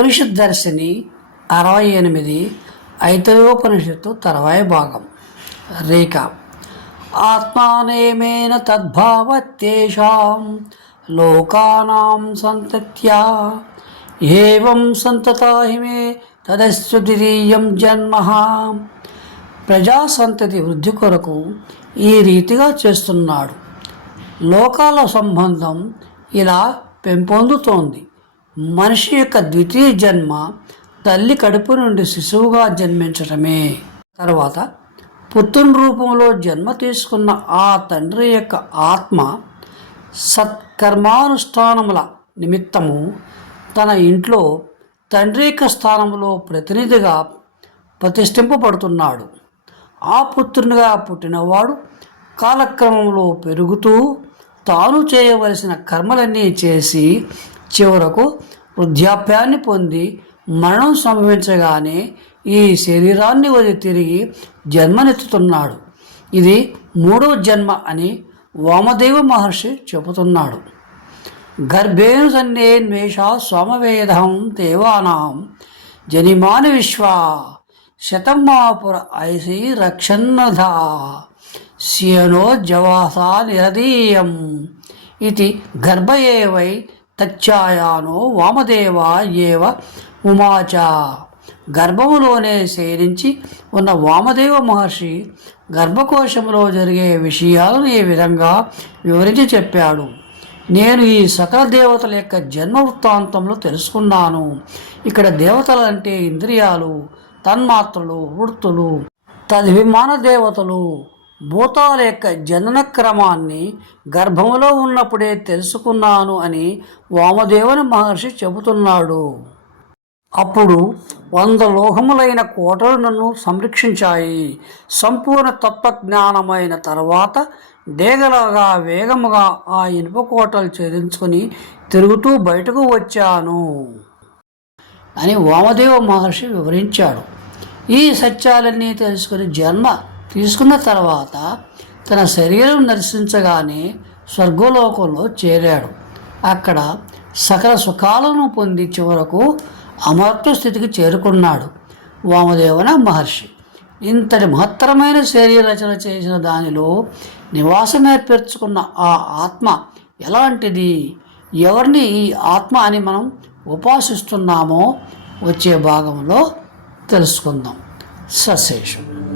ఉపనిషద్దర్శిని అరవై ఎనిమిది ఐతయోపనిషత్తు తర్వాయి భాగం. రేఖ ఆత్మానేమేన తద్భావత్యేషాం లోకానాం సంతత్యా ఏవం సంతతాహిమే తదస్సుద్వితీయం జన్మ ప్రజా సంతతి వృద్ధి కొరకు ఈ రీతిగా చేస్తున్నాడు. లోకాల సంబంధం ఇలా పెంపొందుతోంది. మనిషి యొక్క ద్వితీయ జన్మ తల్లి కడుపు నుండి శిశువుగా జన్మించటమే. తర్వాత పుత్రుని రూపంలో జన్మ తీసుకున్న ఆ తండ్రి యొక్క ఆత్మ సత్కర్మానుష్ఠానముల నిమిత్తము తన ఇంట్లో తండ్రి యొక్క స్థానంలో ప్రతినిధిగా ప్రతిష్ఠింపబడుతున్నాడు. ఆ పుత్రునిగా పుట్టినవాడు కాలక్రమంలో పెరుగుతూ తాను చేయవలసిన కర్మలన్నీ చేసి చివరకు వృద్ధాప్యాన్ని పొంది మరణం సంభవించగానే ఈ శరీరాన్ని వదిలి తిరిగి జన్మనెత్తుతున్నాడు. ఇది మూడవ జన్మ అని వామదేవ మహర్షి చెబుతున్నాడు. గర్భేణు సన్నేన్వేష సోమవేదం దేవానాం జనిమాని విశ్వ శతమాపుర ఐసి రక్షన్నధ శియనో జవాసా నిరదీయం. ఇది గర్భ ఏవై తచ్చాయానో వామదేవ ఏవ ఉమాచ. గర్భములోనే శయనించి ఉన్న వామదేవ మహర్షి గర్భకోశంలో జరిగే విషయాలను ఈ విధంగా వివరించి చెప్పాడు. నేను ఈ సకల దేవతల యొక్క జన్మ వృత్తాంతంలో తెలుసుకున్నాను. ఇక్కడ దేవతలు అంటే ఇంద్రియాలు తన్మాత్రలు వృత్తులు తద్విమాన దేవతలు భూతాల యొక్క జనన క్రమాన్ని గర్భములో ఉన్నప్పుడే తెలుసుకున్నాను అని వామదేవుని మహర్షి చెబుతున్నాడు. అప్పుడు వంద లోహములైన కోటలు నన్ను సంరక్షించాయి. సంపూర్ణ తత్వజ్ఞానమైన తర్వాత డేగలగా వేగముగా ఆ ఇనుప కోటలు ఛేదించుకొని తిరుగుతూ బయటకు వచ్చాను అని వామదేవ మహర్షి వివరించాడు. ఈ సత్యాలన్నీ తెలుసుకుని జన్మ తీసుకున్న తర్వాత తన శరీరం దర్శించగానే స్వర్గలోకంలో చేరాడు. అక్కడ సకల సుఖాలను పొంది చివరకు అమర్త స్థితికి చేరుకున్నాడు వామదేవన మహర్షి. ఇంతటి మహత్తరమైన శరీర రచన చేసిన దానిలో నివాసం ఏర్పరచుకున్న ఆ ఆత్మ ఎలాంటిది? ఎవరిని ఈ ఆత్మ అని మనం ఉపాసిస్తున్నామో వచ్చే భాగంలో తెలుసుకుందాం. సశేషం.